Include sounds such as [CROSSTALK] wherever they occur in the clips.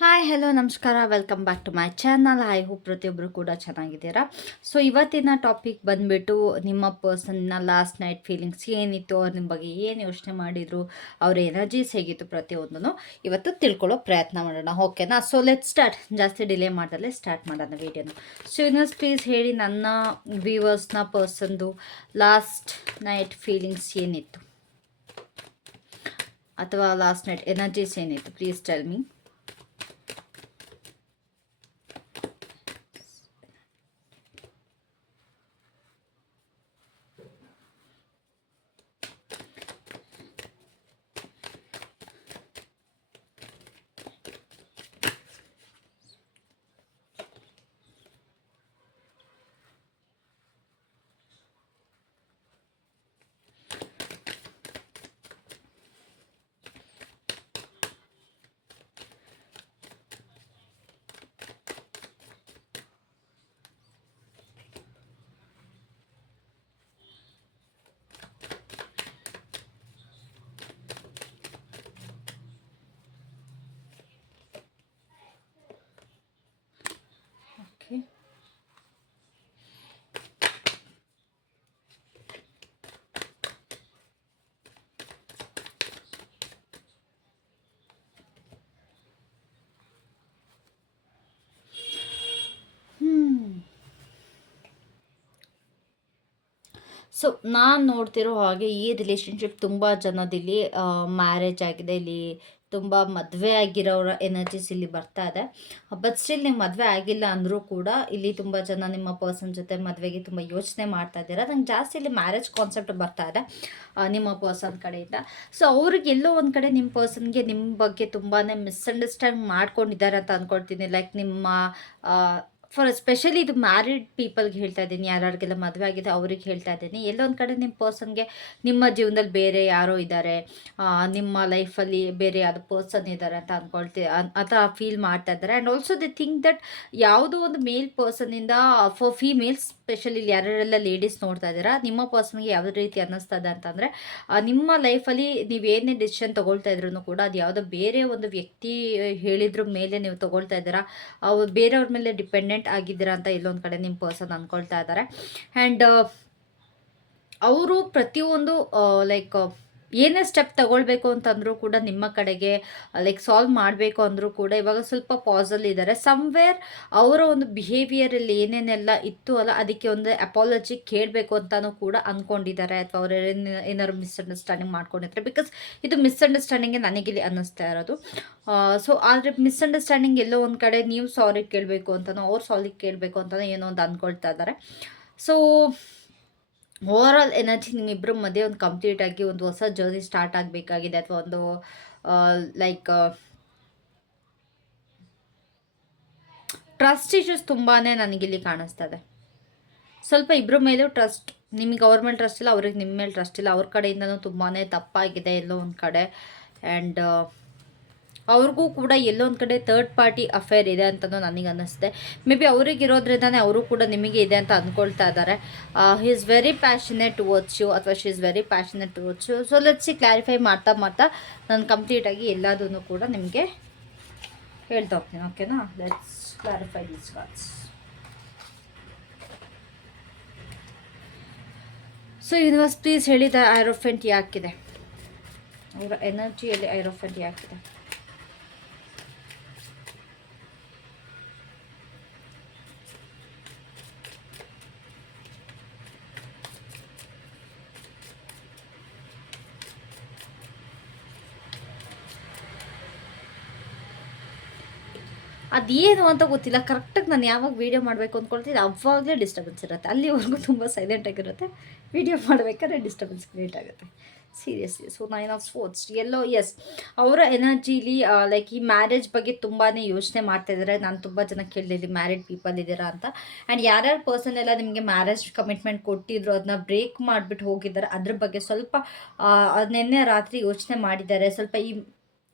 Hi hello ನಮಸ್ಕಾರ. Welcome back to my channel I hope ಪ್ರತಿಯೊಬ್ಬರು ಕೂಡ ಚೆನ್ನಾಗಿದ್ದೀರಾ? ಸೊ ಇವತ್ತಿನ ಟಾಪಿಕ್ ಬಂದುಬಿಟ್ಟು ನಿಮ್ಮ ಪರ್ಸನ್ನ ಲಾಸ್ಟ್ ನೈಟ್ ಫೀಲಿಂಗ್ಸ್ ಏನಿತ್ತು, ಅವ್ರು ನಿಮ್ಮ ಬಗ್ಗೆ ಏನು ಯೋಚನೆ ಮಾಡಿದರು, ಅವ್ರ ಎನರ್ಜೀಸ್ ಹೇಗಿತ್ತು ಪ್ರತಿಯೊಂದನ್ನು ಇವತ್ತು ತಿಳ್ಕೊಳ್ಳೋ ಪ್ರಯತ್ನ ಮಾಡೋಣ. ಓಕೆನಾ ಸೊ ಲೆಟ್ ಸ್ಟಾರ್ಟ್ ಜಾಸ್ತಿ ಡಿಲೇ ಮಾಡ್ದಲ್ಲೇ ಸ್ಟಾರ್ಟ್ ಮಾಡೋಣ ವೀಡಿಯೋನ ಸೊ ಇನ್ನೊಂದು ಪ್ಲೀಸ್ ಹೇಳಿ ನನ್ನ ವ್ಯೂವರ್ಸ್ನ ಪರ್ಸನ್ದು ಲಾಸ್ಟ್ ನೈಟ್ ಫೀಲಿಂಗ್ಸ್ ಏನಿತ್ತು? ಅಥವಾ ಲಾಸ್ಟ್ ನೈಟ್ ಎನರ್ಜೀಸ್ ಏನಿತ್ತು? ಪ್ಲೀಸ್ ಟೆಲ್ ಮೀ ಸೊ ನಾನು ನೋಡ್ತಿರೋ ಹಾಗೆ ಈ ರಿಲೇಶನ್ಶಿಪ್ ತುಂಬ ಜನದಿಲ್ಲಿ ಮ್ಯಾರೇಜ್ ಆಗಿದೆ. ಇಲ್ಲಿ ತುಂಬ ಮದುವೆ ಆಗಿರೋರ ಎನರ್ಜೀಸ್ ಇಲ್ಲಿ ಬರ್ತಾ ಇದೆ. ಬಟ್ ಸ್ಟಿಲ್ ನೀವು ಮದುವೆ ಆಗಿಲ್ಲ ಅಂದರೂ ಕೂಡ ಇಲ್ಲಿ ತುಂಬ ಜನ ನಿಮ್ಮ ಪರ್ಸನ್ ಜೊತೆ ಮದುವೆಗೆ ತುಂಬ ಯೋಚನೆ ಮಾಡ್ತಾ ಇದ್ದೀರಾ. ನಂಗೆ ಜಾಸ್ತಿ ಇಲ್ಲಿ ಮ್ಯಾರೇಜ್ ಕಾನ್ಸೆಪ್ಟ್ ಬರ್ತಾ ಇದೆ ನಿಮ್ಮ ಪರ್ಸನ್ ಕಡೆಯಿಂದ. ಸೊ ಅವ್ರಿಗೆ ಎಲ್ಲೋ ಒಂದು ಕಡೆ ನಿಮ್ಮ ಪರ್ಸನ್ಗೆ ನಿಮ್ಮ ಬಗ್ಗೆ ತುಂಬಾ ಮಿಸ್ಅಂಡರ್ಸ್ಟ್ಯಾಂಡ್ ಮಾಡ್ಕೊಂಡಿದ್ದಾರೆ ಅಂತ ಅಂದ್ಕೊಳ್ತೀನಿ ಲೈಕ್ ನಿಮ್ಮ ಫಾರ್ ಎಸ್ಪೆಷಲಿ ಇದು ಮ್ಯಾರಿಡ್ ಪೀಪಲ್ಗೆ ಹೇಳ್ತಾ ಇದ್ದೀನಿ, ಯಾರ್ಯಾರಿಗೆಲ್ಲ ಮದುವೆ ಆಗಿದೆ ಅವ್ರಿಗೆ ಹೇಳ್ತಾ ಇದ್ದೀನಿ. ಎಲ್ಲೊಂದು ಕಡೆ ನಿಮ್ಮ ಪರ್ಸನ್ಗೆ ನಿಮ್ಮ ಜೀವನದಲ್ಲಿ ಬೇರೆ ಯಾರೋ ಇದ್ದಾರೆ ನಿಮ್ಮ ಲೈಫಲ್ಲಿ ಬೇರೆ ಯಾವುದು ಪರ್ಸನ್ ಇದ್ದಾರೆ ಅಂತ ಅಂದ್ಕೊಳ್ತಿ ಅಂತ ಫೀಲ್ ಮಾಡ್ತಾ ಇದ್ದಾರೆ. And also they think that ಯಾವುದೋ ಒಂದು ಮೇಲ್ ಪರ್ಸನಿಂದ ಫಾರ್ ಫೀಮೇಲ್ಸ್ ಸ್ಪೆಷಲಿ ಇಲ್ಲಿ ಯಾರ್ಯಾರೆಲ್ಲ ಲೇಡೀಸ್ ನೋಡ್ತಾ ಇದ್ದೀರಾ, ನಿಮ್ಮ ಪರ್ಸನ್ಗೆ ಯಾವುದೇ ರೀತಿ ಅನ್ನಿಸ್ತದೆ ಅಂತಂದರೆ ನಿಮ್ಮ ಲೈಫಲ್ಲಿ ನೀವು ಏನೇ ಡಿಸಿಷನ್ ತೊಗೊಳ್ತಾ ಇದ್ರು ಕೂಡ ಅದು ಯಾವುದೋ ಬೇರೆ ಒಂದು ವ್ಯಕ್ತಿ ಹೇಳಿದ್ರ ಮೇಲೆ ನೀವು ತೊಗೊಳ್ತಾ ಇದ್ದೀರಾ ಬೇರೆಯವ್ರ ಮೇಲೆ ಡಿಪೆಂಡೆಂಟ್ ಆಗಿದ್ದೀರಾ ಅಂತ ಇಲ್ಲೊಂದು ಕಡೆ ನಿಮ್ಮ ಪರ್ಸನ್ ಅಂದ್ಕೊಳ್ತಾ ಇದ್ದಾರೆ. ಆ್ಯಂಡ್ ಅವರು ಪ್ರತಿಯೊಂದು ಲೈಕ್ ಏನೇ ಸ್ಟೆಪ್ ತಗೊಳ್ಬೇಕು ಅಂತಂದರೂ ಕೂಡ ನಿಮ್ಮ ಕಡೆಗೆ ಲೈಕ್ ಸಾಲ್ವ್ ಮಾಡಬೇಕು ಅಂದರೂ ಕೂಡ ಇವಾಗ ಸ್ವಲ್ಪ ಪಾಸಲ್ಲಿ ಇದ್ದಾರೆ ಸಮ್ವೇರ್ ಅವರ ಒಂದು ಬಿಹೇವಿಯರಲ್ಲಿ ಏನೇನೆಲ್ಲ ಇತ್ತು ಅಲ್ಲ, ಅದಕ್ಕೆ ಒಂದು ಅಪಾಲಜಿ ಕೇಳಬೇಕು ಅಂತಲೂ ಕೂಡ ಅಂದ್ಕೊಂಡಿದ್ದಾರೆ ಅಥವಾ ಅವರು ಏನಾದ್ರು ಮಿಸ್ಅಂಡರ್ಸ್ಟ್ಯಾಂಡಿಂಗ್ ಮಾಡ್ಕೊಂಡಿದ್ದಾರೆ. ಬಿಕಾಸ್ ಇದು ಮಿಸ್ಅಂಡರ್ಸ್ಟ್ಯಾಂಡಿಂಗೇ ನನಗಿಲ್ಲಿ ಅನ್ನಿಸ್ತಾ ಇರೋದು. ಸೊ ಆದರೆ ಮಿಸ್ಅಂಡರ್ಸ್ಟ್ಯಾಂಡಿಂಗ್ ಎಲ್ಲೋ ಒಂದು ಕಡೆ ನೀವು ಸಾರಿ ಕೇಳಬೇಕು ಅಂತಲೋ ಅವ್ರು ಸಾರಿ ಕೇಳಬೇಕು ಅಂತಲೋ ಏನೋ ಒಂದು ಅಂದ್ಕೊಳ್ತಾ ಇದ್ದಾರೆ. ಸೊ ಓವರ್ ಆಲ್ ಎನರ್ಜಿ ನಿಮ್ಮಿಬ್ಬರ ಮಧ್ಯೆ ಒಂದು ಕಂಪ್ಲೀಟ್ ಆಗಿ ಒಂದು ಹೊಸ ಜರ್ನಿ ಸ್ಟಾರ್ಟ್ ಆಗಬೇಕಾಗಿದೆ ಅಥವಾ ಒಂದು ಲೈಕ್ ಟ್ರಸ್ಟ್ ಇಶ್ಯೂಸ್ ತುಂಬಾ ನನಗಿಲ್ಲಿ ಕಾಣಿಸ್ತದೆ. ಸ್ವಲ್ಪ ಇಬ್ಬರ ಮೇಲೂ ಟ್ರಸ್ಟ್ ನಿಮಗೆ ಅವ್ರ ಮೇಲೆ ಟ್ರಸ್ಟ್ ಇಲ್ಲ, ಅವ್ರಿಗೆ ನಿಮ್ಮ ಮೇಲೆ ಟ್ರಸ್ಟ್ ಇಲ್ಲ, ಅವ್ರ ಕಡೆಯಿಂದನೂ ತುಂಬಾ ತಪ್ಪಾಗಿದೆ ಎಲ್ಲೋ ಒಂದು ಕಡೆ. ಆ್ಯಂಡ್ ಅವ್ರಿಗೂ ಕೂಡ ಎಲ್ಲೊಂದು ಕಡೆ ತರ್ಡ್ ಪಾರ್ಟಿ ಅಫೇರ್ ಇದೆ ಅಂತಲೂ ನನಗೆ ಅನ್ನಿಸ್ತೆ. ಮೇ ಬಿ ಅವ್ರಿಗೆ ಇರೋದ್ರಿಂದನೇ ಅವರು ಕೂಡ ನಿಮಗೆ ಇದೆ ಅಂತ ಅಂದ್ಕೊಳ್ತಾ ಇದ್ದಾರೆ he is very passionate towards you ಅಥವಾ she is very passionate towards you so see clarify ಮಾಡ್ತಾ ಮಾಡ್ತಾ ನಾನು ಕಂಪ್ಲೀಟಾಗಿ ಎಲ್ಲದನ್ನು ಕೂಡ ನಿಮಗೆ ಹೇಳ್ತಾ ಹೋಗ್ತೀನಿ ಓಕೆನಾ let's clarify this cards so universe please ಹೇಳಿದ ಐರೋಫೆಂಟ್ ಯಾಕಿದೆ? ಅವರ ಎನರ್ಜಿಯಲ್ಲಿ ಐರೋಫೆಂಟ್ ಯಾಕಿದೆ? ಅದೇನು ಅಂತ ಗೊತ್ತಿಲ್ಲ. ಕರೆಕ್ಟಾಗಿ ನಾನು ಯಾವಾಗ ವೀಡಿಯೋ ಮಾಡಬೇಕು ಅಂದ್ಕೊಳ್ತೀನಿ ಅವಾಗಲೇ ಡಿಸ್ಟರ್ಬೆನ್ಸ್ ಇರುತ್ತೆ. ಅಲ್ಲಿವರೆಗೂ ತುಂಬ ಸೈಲೆಂಟಾಗಿರುತ್ತೆ ವೀಡಿಯೋ ಮಾಡಬೇಕಾದ್ರೆ ಡಿಸ್ಟರ್ಬೆನ್ಸ್ ಕ್ರಿಯೇಟ್ ಆಗುತ್ತೆ. Seriously so nine of swords ಎಲ್ಲೋ ಎಸ್ ಅವರ ಎನರ್ಜಿಲಿ ಲೈಕ್ ಈ ಮ್ಯಾರೇಜ್ ಬಗ್ಗೆ ತುಂಬಾ ಯೋಚನೆ ಮಾಡ್ತಾ ಇದ್ದಾರೆ ನಾನು ತುಂಬ ಜನ ಕೇಳಿದ್ದೀನಿ ಮ್ಯಾರಿಡ್ ಪೀಪಲ್ ಇದ್ದೀರಾ ಅಂತ. ಆ್ಯಂಡ್ ಯಾರ್ಯಾರು ಪರ್ಸನ್ ಎಲ್ಲ ನಿಮಗೆ ಮ್ಯಾರೇಜ್ ಕಮಿಟ್ಮೆಂಟ್ ಕೊಟ್ಟಿದ್ರು ಅದನ್ನ ಬ್ರೇಕ್ ಮಾಡಿಬಿಟ್ಟು ಹೋಗಿದ್ದಾರೆ, ಅದ್ರ ಬಗ್ಗೆ ಸ್ವಲ್ಪ ನಿನ್ನೆ ರಾತ್ರಿ ಯೋಚನೆ ಮಾಡಿದ್ದಾರೆ. ಸ್ವಲ್ಪ ಈ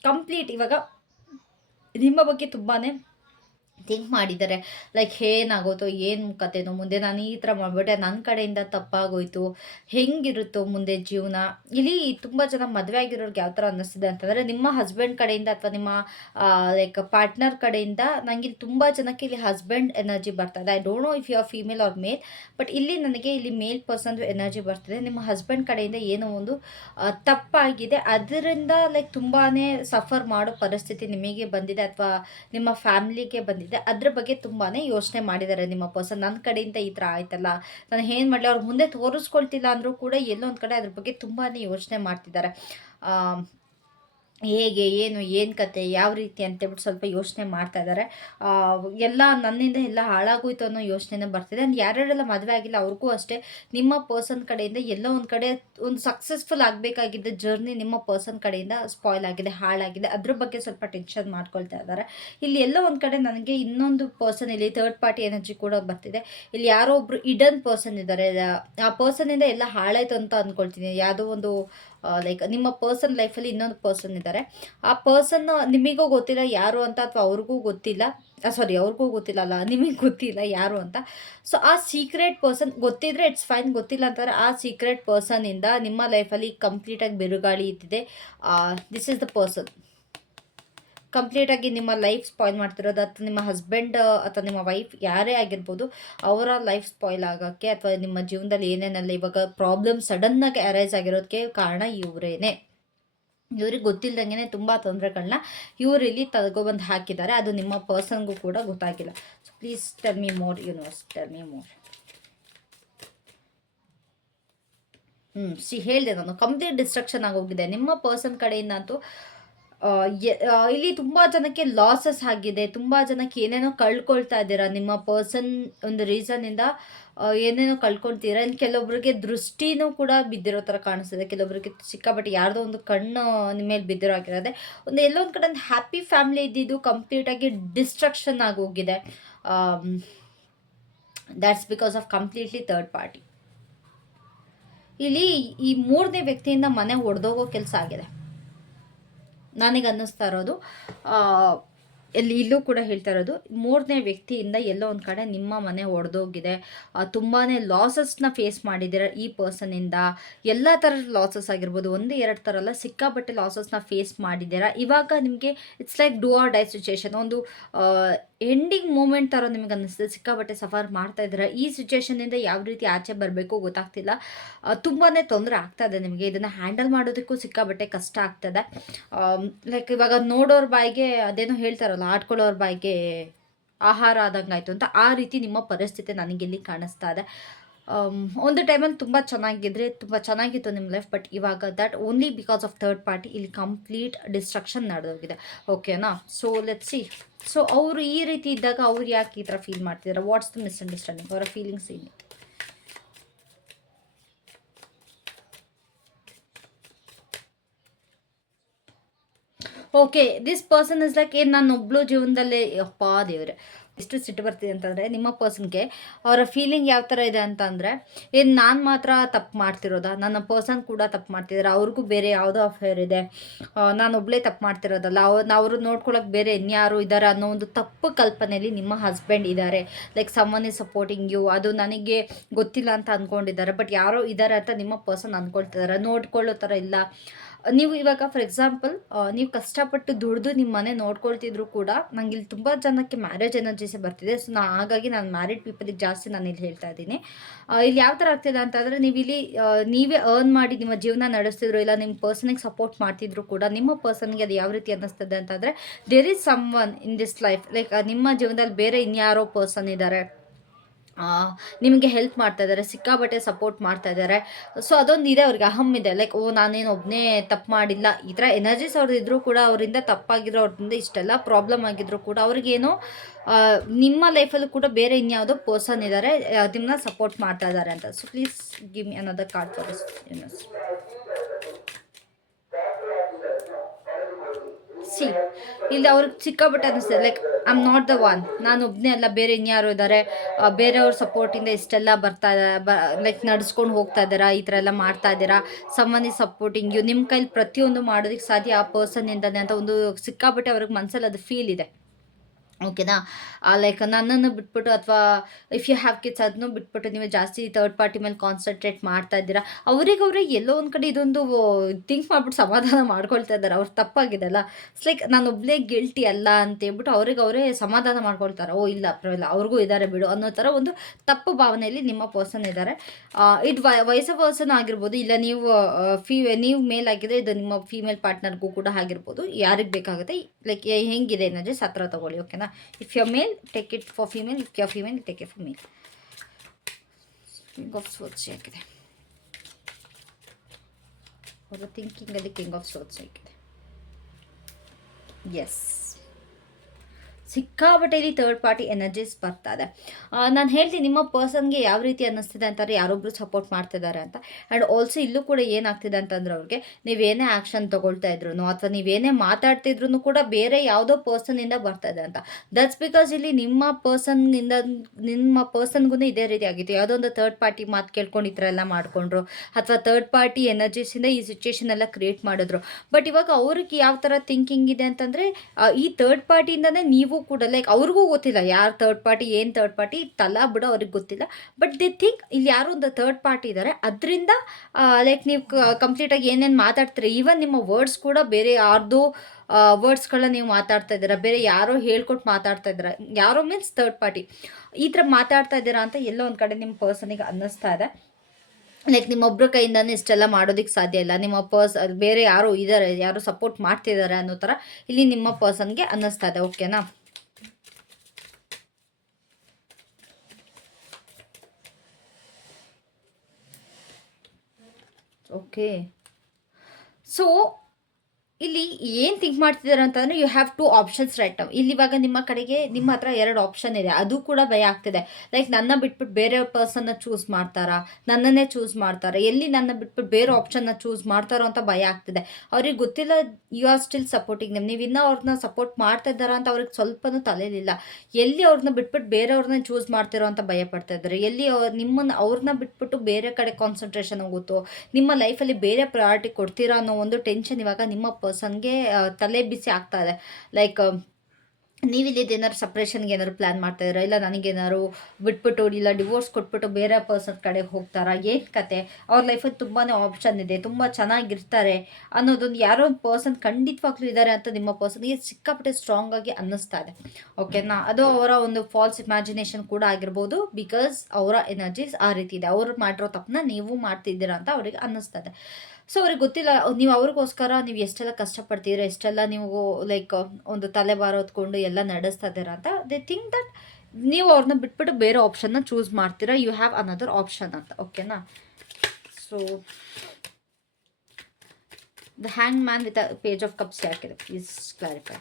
ಕಂಪ್ಲೀಟ್ ಇವಾಗ ನಿಮ್ಮ ಬಗ್ಗೆ ತುಂಬಾ ಥಿಂಕ್ ಮಾಡಿದ್ದಾರೆ. ಲೈಕ್ ಏನಾಗೋತೋ ಏನು ಕತೆನೋ ಮುಂದೆ ನಾನು ಈ ಥರ ಮಾಡಿಬಿಟ್ಟೆ. ನನ್ನ ಕಡೆಯಿಂದ ತಪ್ಪಾಗೋಯ್ತು. ಹೆಂಗಿರುತ್ತೋ ಮುಂದೆ ಜೀವನ? ಇಲ್ಲಿ ತುಂಬ ಜನ ಮದುವೆ ಆಗಿರೋರ್ಗೆ ಯಾವ ಥರ ಅನ್ನಿಸ್ತಿದೆ ಅಂತಂದರೆ, ನಿಮ್ಮ ಹಸ್ಬೆಂಡ್ ಕಡೆಯಿಂದ ಅಥವಾ ನಿಮ್ಮ ಲೈಕ್ ಪಾರ್ಟ್ನರ್ ಕಡೆಯಿಂದ ನನಗೆ ಇಲ್ಲಿ ತುಂಬ ಜನಕ್ಕೆ ಇಲ್ಲಿ ಹಸ್ಬೆಂಡ್ ಎನರ್ಜಿ ಬರ್ತದೆ I don't know if you are female or male but ಇಲ್ಲಿ ನನಗೆ ಇಲ್ಲಿ ಮೇಲ್ ಪರ್ಸನ್ ಎನರ್ಜಿ ಬರ್ತಿದೆ. ನಿಮ್ಮ ಹಸ್ಬೆಂಡ್ ಕಡೆಯಿಂದ ಏನೋ ಒಂದು ತಪ್ಪಾಗಿದೆ. ಅದರಿಂದ ಲೈಕ್ ತುಂಬಾ ಸಫರ್ ಮಾಡೋ ಪರಿಸ್ಥಿತಿ ನಿಮಗೆ ಬಂದಿದೆ. ಅಥವಾ ನಿಮ್ಮ ಫ್ಯಾಮಿಲಿಗೆ ಬಂದಿದೆ. ಅದ್ರ ಬಗ್ಗೆ ತುಂಬಾ ಯೋಚನೆ ಮಾಡಿದ್ದಾರೆ ನಿಮ್ಮ ಪರ್ಸನ್ ನನ್ನ ಕಡೆಯಿಂದ ಈ ಥರ ಆಯ್ತಲ್ಲ? ನಾನು ಏನು ಮಾಡಲಿ? ಅವ್ರು ಮುಂದೆ ತೋರಿಸ್ಕೊಳ್ತಿಲ್ಲ ಅಂದರೂ ಕೂಡ ಎಲ್ಲೋ ಕಡೆ ಅದ್ರ ಬಗ್ಗೆ ತುಂಬಾ ಯೋಚನೆ ಮಾಡ್ತಿದ್ದಾರೆ. ಹೇಗೆ, ಏನು ಏನು ಕತೆ, ಯಾವ ರೀತಿ ಅಂತೇಳ್ಬಿಟ್ಟು ಸ್ವಲ್ಪ ಯೋಚನೆ ಮಾಡ್ತಾ ಇದ್ದಾರೆ ಎಲ್ಲ ನನ್ನಿಂದ ಎಲ್ಲ ಹಾಳಾಗೋಯ್ತು ಅನ್ನೋ ಯೋಚನೆನೇ ಬರ್ತಿದೆ. ಆ್ಯಂಡ್ ಯಾರ್ಯಾರೆಲ್ಲ ಮದುವೆ ಆಗಿಲ್ಲ, ಅವ್ರಿಗೂ ಅಷ್ಟೇ ನಿಮ್ಮ ಪರ್ಸನ್ ಕಡೆಯಿಂದ ಎಲ್ಲ ಒಂದು ಕಡೆ ಒಂದು ಸಕ್ಸಸ್ಫುಲ್ ಆಗಬೇಕಾಗಿದ್ದ ಜರ್ನಿ ನಿಮ್ಮ ಪರ್ಸನ್ ಕಡೆಯಿಂದ ಸ್ಪಾಯ್ಲ್ ಆಗಿದೆ, ಹಾಳಾಗಿದೆ. ಅದ್ರ ಬಗ್ಗೆ ಸ್ವಲ್ಪ ಟೆನ್ಷನ್ ಮಾಡ್ಕೊಳ್ತಾ ಇದ್ದಾರೆ ಇಲ್ಲಿ ಎಲ್ಲ ಒಂದು ಕಡೆ ನನಗೆ ಇನ್ನೊಂದು ಪರ್ಸನ್ ಇಲ್ಲಿ ಥರ್ಡ್ ಪಾರ್ಟಿ ಎನರ್ಜಿ ಕೂಡ ಬರ್ತಿದೆ. ಇಲ್ಲಿ ಯಾರೋ ಒಬ್ರು ಇಡನ್ ಪರ್ಸನ್ ಇದ್ದಾರೆ ಆ ಪರ್ಸನಿಂದ ಎಲ್ಲ ಹಾಳಾಯ್ತು ಅಂತ ಅಂದ್ಕೊಳ್ತೀನಿ ಯಾವುದೋ ಒಂದು ಲೈಕ್ ನಿಮ್ಮ ಪರ್ಸನ್ ಲೈಫಲ್ಲಿ ಇನ್ನೊಂದು ಪರ್ಸನ್ ಇದ್ದಾರೆ. ಆ ಪರ್ಸನ್ ನಿಮಗೂ ಗೊತ್ತಿಲ್ಲ ಯಾರು ಅಂತ ಅಥವಾ ಅವ್ರಿಗೂ ಗೊತ್ತಿಲ್ಲ. ಸಾರಿ ಅವ್ರಿಗೂ ಗೊತ್ತಿಲ್ಲ ಅಲ್ಲ, ನಿಮಗೆ ಗೊತ್ತಿಲ್ಲ ಯಾರು ಅಂತ. ಸೊ ಆ ಸೀಕ್ರೆಟ್ ಪರ್ಸನ್ ಗೊತ್ತಿದ್ರೆ ಇಟ್ಸ್ ಫೈನ್ ಗೊತ್ತಿಲ್ಲ ಅಂತಾರೆ. ಆ ಸೀಕ್ರೆಟ್ ಪರ್ಸನಿಂದ ನಿಮ್ಮ ಲೈಫಲ್ಲಿ ಕಂಪ್ಲೀಟಾಗಿ ಬಿರುಗಾಳಿ ಇದ್ದಿದೆ. ದಿಸ್ ಇಸ್ ದ ಪರ್ಸನ್ ಕಂಪ್ಲೀಟಾಗಿ ನಿಮ್ಮ ಲೈಫ್ ಸ್ಪಾಯ್ಲ್ ಮಾಡ್ತಿರೋದು ಅಥವಾ ನಿಮ್ಮ ಹಸ್ಬೆಂಡ್ ಅಥವಾ ನಿಮ್ಮ ವೈಫ್ ಯಾರೇ ಆಗಿರ್ಬೋದು, ಅವರ ಲೈಫ್ ಸ್ಪಾಯ್ಲ್ ಆಗೋಕ್ಕೆ ಅಥವಾ ನಿಮ್ಮ ಜೀವನದಲ್ಲಿ ಏನೇನೆಲ್ಲ ಇವಾಗ ಪ್ರಾಬ್ಲಮ್ ಸಡನ್ನಾಗಿ ಅರೈಸ್ ಆಗಿರೋದಕ್ಕೆ ಕಾರಣ ಇವರೇನೆ. ಇವ್ರಿಗೆ ಗೊತ್ತಿಲ್ದಂಗೆ ತುಂಬ ತೊಂದರೆಗಳನ್ನ ಇವರು ಇಲ್ಲಿ ತಗೊಬಂದು ಹಾಕಿದ್ದಾರೆ. ಅದು ನಿಮ್ಮ ಪರ್ಸನ್ಗೂ ಕೂಡ ಗೊತ್ತಾಗಿಲ್ಲ. So please tell me more universe tell me more ಹ್ಞೂ ಸಿ ಹೇಳಿದೆ ನಾನು. ಕಂಪ್ಲೀಟ್ ಡಿಸ್ಟ್ರಕ್ಷನ್ ಆಗೋಗಿದೆ. ನಿಮ್ಮ ಪರ್ಸನ್ ಕಡೆಯಿಂದ ಅಂತೂ ಇಲ್ಲಿ ತುಂಬ ಜನಕ್ಕೆ ಲಾಸಸ್ ಆಗಿದೆ. ತುಂಬ ಜನಕ್ಕೆ ಏನೇನೋ ಕಳ್ಕೊಳ್ತಾ ಇದ್ದೀರಾ? ನಿಮ್ಮ ಪರ್ಸನ್ ಒಂದು ರೀಸನ್ನಿಂದ ಏನೇನೋ ಕಳ್ಕೊಳ್ತೀರಾ? ಇನ್ನು ಕೆಲವೊಬ್ಬರಿಗೆ ದೃಷ್ಟಿನೂ ಕೂಡ ಬಿದ್ದಿರೋ ಥರ ಕಾಣಿಸ್ತಿದೆ. ಕೆಲವೊಬ್ಬರಿಗೆ ಸಿಕ್ಕಾಪಟ್ಟೆ ಯಾರ್ದೋ ಒಂದು ಕಣ್ಣು ನಿಮ್ಮ ಮೇಲೆ ಬಿದ್ದಿರೋ ಆಗಿರೋದೆ ಒಂದು ಎಲ್ಲೊಂದು ಕಡೆ ಒಂದು ಹ್ಯಾಪಿ ಫ್ಯಾಮಿಲಿ ಇದ್ದಿದ್ದು ಕಂಪ್ಲೀಟಾಗಿ ಡಿಸ್ಟ್ರಕ್ಷನ್ ಆಗೋಗಿದೆ that's because of completely third party ಇಲ್ಲಿ ಈ ಮೂರನೇ ವ್ಯಕ್ತಿಯಿಂದ ಮನೆ ಒಡೆದೋಗೋ ಕೆಲಸ ಆಗಿದೆ. ನನಗೆ ಅನ್ನಿಸ್ತಾ ಇರೋದು. ಇಲ್ಲಿ ಇಲ್ಲೂ ಕೂಡ ಹೇಳ್ತಾ ಇರೋದು, ಮೂರನೇ ವ್ಯಕ್ತಿಯಿಂದ ಎಲ್ಲೋ ಒಂದು ಕಡೆ ನಿಮ್ಮ ಮನೆ ಒಡೆದೋಗಿದೆ. ತುಂಬಾ ಲಾಸಸ್ನ ಫೇಸ್ ಮಾಡಿದ್ದೀರ ಈ ಪರ್ಸನಿಂದ ಎಲ್ಲ ಥರದ ಲಾಸಸ್ ಆಗಿರ್ಬೋದು, ಒಂದು ಎರಡು ಥರ ಅಲ್ಲ, ಸಿಕ್ಕಾಪಟ್ಟೆ ಲಾಸಸ್ನ ಫೇಸ್ ಮಾಡಿದ್ದೀರಾ? ಇವಾಗ ನಿಮಗೆ it's like do or die situation ಒಂದು ಎಂಡಿಂಗ್ ಮೂಮೆಂಟ್ ಥರ ನಿಮಗೆ ಅನ್ನಿಸ್ತದೆ ಸಿಕ್ಕಾಪಟ್ಟೆ ಸಫರ್ ಮಾಡ್ತಾ ಇದ್ದೀರಾ? ಈ ಸಿಚುಯೇಷನಿಂದ ಯಾವ ರೀತಿ ಆಚೆ ಬರಬೇಕು ಗೊತ್ತಾಗ್ತಿಲ್ಲ. ತುಂಬಾ ತೊಂದರೆ ಆಗ್ತಾ ಇದೆ ನಿಮಗೆ, ಇದನ್ನು ಹ್ಯಾಂಡಲ್ ಮಾಡೋದಕ್ಕೂ ಸಿಕ್ಕಾಪಟ್ಟೆ ಕಷ್ಟ ಆಗ್ತದೆ ಲೈಕ್ ಇವಾಗ ನೋಡೋರ ಬಾಯಿಗೆ ಅದೇನೋ ಹೇಳ್ತಾರಲ್ಲ ಆಡ್ಕೊಳ್ಳೋರ ಬಾಯಿಗೆ ಆಹಾರ ಆದಂಗಾಯ್ತು ಅಂತ ಆ ರೀತಿ ನಿಮ್ಮ ಪರಿಸ್ಥಿತಿ ನನಗಿಲ್ಲಿ ಕಾಣಿಸ್ತಾ ಇದೆ. ಒಂದು ಟೈಮಲ್ಲಿ ತುಂಬ ಚೆನ್ನಾಗಿದ್ರೆ ತುಂಬ ಚೆನ್ನಾಗಿತ್ತು ನಿಮ್ಮ ಲೈಫ್ ಬಟ್ ಇವಾಗ that only because of third party ಇಲ್ಲಿ ಕಂಪ್ಲೀಟ್ ಡಿಸ್ಟ್ರಕ್ಷನ್ ನಡೆದೋಗಿದೆ. ಓಕೆನಾ ಸೊ ಲೆಟ್ ಸಿ ಸೊ ಅವರು ಈ ರೀತಿ ಇದ್ದಾಗ ಅವ್ರು ಯಾಕೆ ಈ ಥರ ಫೀಲ್ ಮಾಡ್ತಿದ್ದಾರೆ ವಾಟ್ಸ್ ದ ಮಿಸ್ಅಂಡರ್ಸ್ಟ್ಯಾಂಡಿಂಗ್ ಅವರ ಫೀಲಿಂಗ್ಸ್ ಏನು okay this person is like ಏನು ನಾನು ಒಬ್ಳು ಜೀವನದಲ್ಲಿ ಅಪ್ಪ ದೇವ್ರೆ. ಎಷ್ಟು ಸಿಟ್ಟು ಬರ್ತಿದೆ ಅಂತಂದರೆ, ನಿಮ್ಮ ಪರ್ಸನ್ಗೆ ಅವರ ಫೀಲಿಂಗ್ ಯಾವ ಥರ ಇದೆ ಅಂತಂದರೆ ಏನು ನಾನು ಮಾತ್ರ ತಪ್ಪು ಮಾಡ್ತಿರೋದಾ? ನನ್ನ ಪರ್ಸನ್ ಕೂಡ ತಪ್ಪು ಮಾಡ್ತಿದ್ದಾರೆ ಅವ್ರಿಗೂ ಬೇರೆ ಯಾವುದೋ ಅಫೇರ್ ಇದೆ. ನಾನು ಒಬ್ಬಳೇ ತಪ್ಪು ಮಾಡ್ತಿರೋದಲ್ಲ. ಅವ್ರು ಅವರು ನೋಡ್ಕೊಳಕ್ಕೆ ಬೇರೆ ಇನ್ಯಾರು ಇದ್ದಾರೆ ಅನ್ನೋ ಒಂದು ತಪ್ಪು ಕಲ್ಪನೆಯಲ್ಲಿ ನಿಮ್ಮ ಹಸ್ಬೆಂಡ್ ಇದ್ದಾರೆ like someone is supporting you ಅದು ನನಗೆ ಗೊತ್ತಿಲ್ಲ ಅಂತ ಅಂದ್ಕೊಂಡಿದ್ದಾರೆ ಬಟ್ ಯಾರೋ ಇದ್ದಾರೆ ಅಂತ ನಿಮ್ಮ ಪರ್ಸನ್ ಅಂದ್ಕೊಳ್ತಿದ್ದಾರೆ ನೋಡ್ಕೊಳ್ಳೋ ಥರ ಇಲ್ಲ. ನೀವು ಇವಾಗ ಫಾರ್ ಎಕ್ಸಾಂಪಲ್ ನೀವು ಕಷ್ಟಪಟ್ಟು ದುಡಿದು ನಿಮ್ಮ ಮನೆ ನೋಡ್ಕೊಳ್ತಿದ್ರು ಕೂಡ ನಂಗೆ ಇಲ್ಲಿ ತುಂಬ ಜನಕ್ಕೆ ಮ್ಯಾರೇಜ್ ಎನರ್ಜಿಸೇ ಬರ್ತಿದೆ. ಸೊ ನಾ, ಹಾಗಾಗಿ ನಾನು ಮ್ಯಾರಿಡ್ ಪೀಪಲಿಗೆ ಜಾಸ್ತಿ ನಾನು ಇಲ್ಲಿ ಹೇಳ್ತಾ ಇದ್ದೀನಿ. ಇಲ್ಲಿ ಯಾವ ಥರ ಆಗ್ತಿದೆ ಅಂತಂದರೆ ನೀವು ಇಲ್ಲಿ ನೀವೇ ಅರ್ನ್ ಮಾಡಿ ನಿಮ್ಮ ಜೀವನ ನಡೆಸ್ತಿದ್ರು ಇಲ್ಲ ನಿಮ್ಮ ಪರ್ಸನಿಗೆ ಸಪೋರ್ಟ್ ಮಾಡ್ತಿದ್ರು ಕೂಡ ನಿಮ್ಮ ಪರ್ಸನ್ಗೆ ಅದು ಯಾವ ರೀತಿ ಅನ್ನಿಸ್ತದೆ ಅಂತಂದರೆ there is someone in this life like ನಿಮ್ಮ ಜೀವನದಲ್ಲಿ ಬೇರೆ ಇನ್ಯಾರೋ ಪರ್ಸನ್ ಇದ್ದಾರೆ ನಿಮಗೆ ಹೆಲ್ಪ್ ಮಾಡ್ತಾ ಇದ್ದಾರೆ ಸಿಕ್ಕಾಬಟ್ಟೆ ಸಪೋರ್ಟ್ ಮಾಡ್ತಾ ಇದ್ದಾರೆ ಸೊ ಅದೊಂದು ಇದೆ, ಅವ್ರಿಗೆ ಅಹಮ್ ಇದೆ. ಲೈಕ್ ಓ, ನಾನೇನು ಒಬ್ಬನೇ ತಪ್ಪು ಮಾಡಿಲ್ಲ. ಈ ಥರ ಎನರ್ಜೀಸ್ ಅವ್ರದ್ದು ಇದ್ದರೂ ಕೂಡ ಅವರಿಂದ ತಪ್ಪಾಗಿರೋ ಅವ್ರಿಂದ ಇಷ್ಟೆಲ್ಲ ಪ್ರಾಬ್ಲಮ್ ಆಗಿದ್ರು ಕೂಡ ಅವ್ರಿಗೇನೋ ನಿಮ್ಮ ಲೈಫಲ್ಲೂ ಕೂಡ ಬೇರೆ ಇನ್ಯಾವುದೋ ಪರ್ಸನ್ ಇದ್ದಾರೆ ನಿಮ್ಮನ್ನ ಸಪೋರ್ಟ್ ಮಾಡ್ತಾ ಇದ್ದಾರೆ ಅಂತ. ಸೊ ಪ್ಲೀಸ್ ಗಿವ್ ಮಿ ಅನ್ನೋದಕ್ಕೆ ಕಾರ್ಡ್ ಫಾರ್ ದಿಸ್ ಸಿ. ಇಲ್ಲಿ ಅವ್ರಿಗೆ ಸಿಕ್ಕಾಪಟ್ಟೆ ಅನ್ನಿಸ್ತದೆ like I am not the one ನಾನು ಒಬ್ಬನೇ ಅಲ್ಲ, ಬೇರೆ ಇನ್ಯಾರು ಇದ್ದಾರೆ ಬೇರೆಯವ್ರ ಸಪೋರ್ಟಿಂದ ಇಷ್ಟೆಲ್ಲ ಬರ್ತಾ ಬ ಲೈಕ್ ನಡ್ಸ್ಕೊಂಡು ಹೋಗ್ತಾ ಇದ್ದೀರಾ ಈ ಥರ ಎಲ್ಲ ಮಾಡ್ತಾ ಇದ್ದೀರಾ? ಇಸ್ ಸಪೋರ್ಟಿಂಗ್ ಯು ನಿಮ್ಮ ಕೈಲಿ ಪ್ರತಿಯೊಂದು ಮಾಡೋದಕ್ಕೆ ಸಾಧ್ಯ ಆ ಪರ್ಸನ್ನಿಂದನೇ ಅಂತ ಒಂದು ಸಿಕ್ಕಾಬಿಟ್ಟೆ ಅವ್ರಿಗೆ ಮನಸ್ಸಲ್ಲಿ ಅದು ಫೀಲ್ ಇದೆ. ಓಕೆನಾ ಲೈಕ್ ನನ್ನನ್ನು ಬಿಟ್ಬಿಟ್ಟು ಅಥವಾ ಇಫ್ ಯು ಹ್ಯಾವ್ ಕಿಡ್ಸ್ ಅದನ್ನು ಬಿಟ್ಬಿಟ್ಟು ನೀವು ಜಾಸ್ತಿ ಥರ್ಡ್ ಪಾರ್ಟಿ ಮೇಲೆ ಕಾನ್ಸಂಟ್ರೇಟ್ ಮಾಡ್ತಾ ಇದ್ದೀರಾ? ಅವ್ರಿಗೆ ಎಲ್ಲೋ ಒಂದು ಕಡೆ ಇದೊಂದು ಥಿಂಕ್ ಮಾಡ್ಬಿಟ್ಟು ಸಮಾಧಾನ ಮಾಡ್ಕೊಳ್ತಾ ಇದ್ದಾರೆ. ಅವ್ರು ತಪ್ಪಾಗಿದೆ ಅಲ್ಲ? ಲೈಕ್ ನಾನು ಒಬ್ಬನೇ ಗಿಲ್ಟಿ ಅಲ್ಲ ಅಂತ ಹೇಳ್ಬಿಟ್ಟು ಅವ್ರಿಗೆ ಅವರೇ ಸಮಾಧಾನ ಮಾಡ್ಕೊಳ್ತಾರೆ. ಓ, ಇಲ್ಲ, ಪರವಾಗಿಲ್ಲ, ಅವ್ರಿಗೂ ಇದ್ದಾರೆ ಬಿಡು ಅನ್ನೋ ಥರ ಒಂದು ತಪ್ಪು ಭಾವನೆಯಲ್ಲಿ ನಿಮ್ಮ ಪರ್ಸನ್ ಇದ್ದಾರೆ. ಇಟ್ ವಯಸ್ಸ ಪರ್ಸನ್ ಆಗಿರ್ಬೋದು, ಇಲ್ಲ ನೀವು ಫೀ ನೀವು ಮೇಲ್ ಆಗಿದ್ರೆ ಇದು ನಿಮ್ಮ ಫೀಮೇಲ್ ಪಾರ್ಟ್ನರ್ಗೂ ಕೂಡ ಆಗಿರ್ಬೋದು. ಯಾರಿಗೆ ಬೇಕಾಗುತ್ತೆ? ಲೈಕ್ ಹೆಂಗಿದೆ ಅನ್ನೋದೇ ಸತ್ರ ತಗೊಳ್ಳಿ ಓಕೆನಾ if you male take it for female if you female take it for male king of shots ಹಾಕಿದೆ ಅವರ ಥಿಂಕಿಂಗಲ್ಲಿ ಕಿಂಗ್ ಆಫ್ ಸೋಟ್ಸ್ ಹಾಕಿದೆ ಎಸ್ ಸಿಕ್ಕಾಬಟ್ಟೆ ಇಲ್ಲಿ ಥರ್ಡ್ ಪಾರ್ಟಿ ಎನರ್ಜೀಸ್ ಬರ್ತಾ ಇದೆ ನಾನು ಹೇಳ್ತೀನಿ, ನಿಮ್ಮ ಪರ್ಸನ್ಗೆ ಯಾವ ರೀತಿ ಅನ್ನಿಸ್ತಿದೆ ಅಂತಾರೆ ಯಾರೊಬ್ಬರು ಸಪೋರ್ಟ್ ಮಾಡ್ತಿದ್ದಾರೆ ಅಂತ. ಆ್ಯಂಡ್ ಆಲ್ಸೋ ಇಲ್ಲೂ ಕೂಡ ಏನಾಗ್ತಿದೆ ಅಂತಂದ್ರೆ ಅವ್ರಿಗೆ ನೀವೇನೇ ಆ್ಯಕ್ಷನ್ ತೊಗೊಳ್ತಾ ಇದ್ರು ಅಥವಾ ನೀವೇನೇ ಮಾತಾಡ್ತಿದ್ರು ಕೂಡ ಬೇರೆ ಯಾವುದೋ ಪರ್ಸನ್ನಿಂದ ಬರ್ತಾ ಇದೆ ಅಂತ. ದಟ್ಸ್ ಬಿಕಾಸ್ ಇಲ್ಲಿ ನಿಮ್ಮ ಪರ್ಸನ್ನಿಂದ ನಿಮ್ಮ ಪರ್ಸನ್ಗೂ ಇದೇ ರೀತಿ ಆಗಿತ್ತು. ಯಾವುದೋ ಒಂದು ಥರ್ಡ್ ಪಾರ್ಟಿ ಮಾತು ಕೇಳ್ಕೊಂಡು ಈ ಥರ ಎಲ್ಲ ಮಾಡಿಕೊಂಡ್ರು, ಅಥವಾ ಥರ್ಡ್ ಪಾರ್ಟಿ ಎನರ್ಜೀಸಿಂದ ಈ ಸಿಚುವೇಶನ್ ಎಲ್ಲ ಕ್ರಿಯೇಟ್ ಮಾಡಿದ್ರು. ಬಟ್ ಇವಾಗ ಅವ್ರಿಗೆ ಯಾವ ಥರ ಥಿಂಕಿಂಗ್ ಇದೆ ಅಂತಂದರೆ ಈ ಥರ್ಡ್ ಪಾರ್ಟಿಯಿಂದನೇ ನೀವು ಕೂಡ ಲೈಕ್ ಅವ್ರಿಗೂ ಗೊತ್ತಿಲ್ಲ ಯಾರು ಥರ್ಡ್ ಪಾರ್ಟಿ ಏನು ಥರ್ಡ್ ಪಾರ್ಟಿ ತಲಾ ಬಿಡೋ ಅವ್ರಿಗೆ ಗೊತ್ತಿಲ್ಲ. ಬಟ್ ದೇ ಥಿಂಕ್ ಇಲ್ಲಿ ಯಾರು ಒಂದು ಥರ್ಡ್ ಪಾರ್ಟಿ ಇದ್ದಾರೆ ಅದರಿಂದ ಲೈಕ್ ನೀವು ಕಂಪ್ಲೀಟಾಗಿ ಏನೇನು ಮಾತಾಡ್ತೀರಿ ಈವನ್ ನಿಮ್ಮ ವರ್ಡ್ಸ್ ಕೂಡ ಬೇರೆ ಯಾರ್ದು ವರ್ಡ್ಸ್ಗಳನ್ನ ನೀವು ಮಾತಾಡ್ತಾ ಇದ್ದೀರಾ, ಬೇರೆ ಯಾರೋ ಹೇಳ್ಕೊಟ್ಟು ಮಾತಾಡ್ತಾ ಇದ್ದೀರಾ, ಯಾರೋ ಮೀನ್ಸ್ ಥರ್ಡ್ ಪಾರ್ಟಿ ಈ ಥರ ಮಾತಾಡ್ತಾ ಇದ್ದೀರಾ ಅಂತ ಎಲ್ಲೋ ಒಂದು ಕಡೆ ನಿಮ್ಮ ಪರ್ಸನಿಗೆ ಅನ್ನಿಸ್ತಾ ಇದೆ. ಲೈಕ್ ನಿಮ್ಮೊಬ್ಬರ ಕೈಯಿಂದನೇ ಇಷ್ಟೆಲ್ಲ ಮಾಡೋದಕ್ಕೆ ಸಾಧ್ಯ ಇಲ್ಲ. ನಿಮ್ಮ ಪರ್ಸ್ ಬೇರೆ ಯಾರು ಇದ್ದಾರೆ ಯಾರು ಸಪೋರ್ಟ್ ಮಾಡ್ತಿದ್ದಾರೆ ಅನ್ನೋ ಥರ ಇಲ್ಲಿ ನಿಮ್ಮ ಪರ್ಸನ್ಗೆ ಅನ್ನಿಸ್ತಾ ಇದೆ. ಓಕೆನಾ ಓಕೆ ಸೊ ಇಲ್ಲಿ ಏನು ಥಿಂಕ್ ಮಾಡ್ತಿದ್ದಾರೆ ಅಂತಂದರೆ you have two options right ನಾವು ಇಲ್ಲಿ ಇವಾಗ ನಿಮ್ಮ ಕಡೆಗೆ ನಿಮ್ಮ ಹತ್ರ ಎರಡು ಆಪ್ಷನ್ ಇದೆ. ಅದು ಕೂಡ ಭಯ ಆಗ್ತಿದೆ. ಲೈಕ್ ನನ್ನ ಬಿಟ್ಬಿಟ್ಟು ಬೇರೆ ಪರ್ಸನ್ನ ಚೂಸ್ ಮಾಡ್ತಾರಾ? ನನ್ನನ್ನೇ ಚೂಸ್ ಮಾಡ್ತಾರಾ? ಎಲ್ಲಿ ನನ್ನ ಬಿಟ್ಬಿಟ್ಟು ಬೇರೆ ಆಪ್ಷನ್ನ ಚೂಸ್ ಮಾಡ್ತಾರೋ ಅಂತ ಭಯ ಆಗ್ತಿದೆ. ಅವ್ರಿಗೆ ಗೊತ್ತಿಲ್ಲ ಯು ಆರ್ ಸ್ಟಿಲ್ ಸಪೋರ್ಟಿಂಗ್ ನಿಮ್ ನೀವು ಇನ್ನೂ ಅವ್ರನ್ನ ಸಪೋರ್ಟ್ ಮಾಡ್ತಾ ಇದ್ದಾರಾ ಅಂತ ಅವ್ರಿಗೆ ಸ್ವಲ್ಪನೂ ತಲೆಯಲ್ಲಿಲ್ಲ ಎಲ್ಲಿ ಅವ್ರನ್ನ ಬಿಟ್ಬಿಟ್ಟು ಬೇರೆಯವ್ರನ್ನ ಚೂಸ್ ಮಾಡ್ತಿರೋ ಅಂತ ಭಯ ಪಡ್ತಾ ಇದ್ದಾರೆ. ಎಲ್ಲಿ ನಿಮ್ಮನ್ನು ಅವ್ರನ್ನ ಬಿಟ್ಬಿಟ್ಟು ಬೇರೆ ಕಡೆ ಕಾನ್ಸಂಟ್ರೇಷನ್ ಹೋಗುತ್ತೋ ನಿಮ್ಮ ಲೈಫಲ್ಲಿ ಬೇರೆ ಪ್ರಯಾರಿಟಿ ಕೊಡ್ತೀರಾ ಅನ್ನೋ ಒಂದು ಟೆನ್ಷನ್ ಇವಾಗ ನಿಮ್ಮ ಪರ್ಸನ್ಗೆ ತಲೆ ಬಿಸಿ ಆಗ್ತಾ ಇದೆ. ಲೈಕ್ ನೀವಿಲ್ಲಿ ಏನಾದ್ರು ಸಪ್ರೇಷನ್ಗೆ ಏನಾದ್ರು ಪ್ಲ್ಯಾನ್ ಮಾಡ್ತಾ ಇದ್ರ ಇಲ್ಲ ನನಗೇನಾದ್ರು ಬಿಟ್ಬಿಟ್ಟು, ಇಲ್ಲ ಡಿವೋರ್ಸ್ ಕೊಟ್ಬಿಟ್ಟು ಬೇರೆ ಪರ್ಸನ್ ಕಡೆ ಹೋಗ್ತಾರಾ? ಏನು ಕತೆ? ಅವ್ರ ಲೈಫಲ್ಲಿ ತುಂಬಾ ಆಪ್ಷನ್ ಇದೆ. ತುಂಬ ಚೆನ್ನಾಗಿರ್ತಾರೆ ಅನ್ನೋದೊಂದು ಯಾರೋ ಪರ್ಸನ್ ಖಂಡಿತವಾಗ್ಲೂ ಇದ್ದಾರೆ ಅಂತ ನಿಮ್ಮ ಪರ್ಸನ್ಗೆ ಸಿಕ್ಕಾಪಟ್ಟೆ ಸ್ಟ್ರಾಂಗ್ ಆಗಿ ಅನ್ನಿಸ್ತಾ ಇದೆ. ಓಕೆನಾ ಅದು ಅವರ ಒಂದು ಫಾಲ್ಸ್ ಇಮ್ಯಾಜಿನೇಷನ್ ಕೂಡ ಆಗಿರ್ಬೋದು. ಬಿಕಾಸ್ ಅವರ ಎನರ್ಜೀಸ್ ಆ ರೀತಿ ಇದೆ. ಅವ್ರು ಮಾಡಿರೋ ತಪ್ಪನ್ನ ನೀವು ಮಾಡ್ತಿದ್ದೀರಾ ಅಂತ ಅವರಿಗೆ ಅನ್ನಿಸ್ತಾ ಇದೆ. ಸೊ ಅವ್ರಿಗೆ ಗೊತ್ತಿಲ್ಲ ನೀವು ಅವ್ರಿಗೋಸ್ಕರ ನೀವು ಎಷ್ಟೆಲ್ಲ ಕಷ್ಟಪಡ್ತೀರ, ಎಷ್ಟೆಲ್ಲ ನೀವು ಲೈಕ್ ಒಂದು ತಲೆ ಬಾರ ಹೊತ್ಕೊಂಡು ಎಲ್ಲ ನಡೆಸ್ತಾ ಇದ್ದೀರಾ ಅಂತ ದೇ ಥಿಂಕ್ ದಟ್ ನೀವು ಅವ್ರನ್ನ ಬಿಟ್ಬಿಟ್ಟು ಬೇರೆ ಆಪ್ಷನ್ನ ಚೂಸ್ ಮಾಡ್ತೀರಾ ಯು ಹ್ಯಾವ್ ಅನದರ್ ಆಪ್ಷನ್ ಅಂತ ಓಕೆನಾ so the hang man with page of cups ಯಾಕಿದೆ please clarify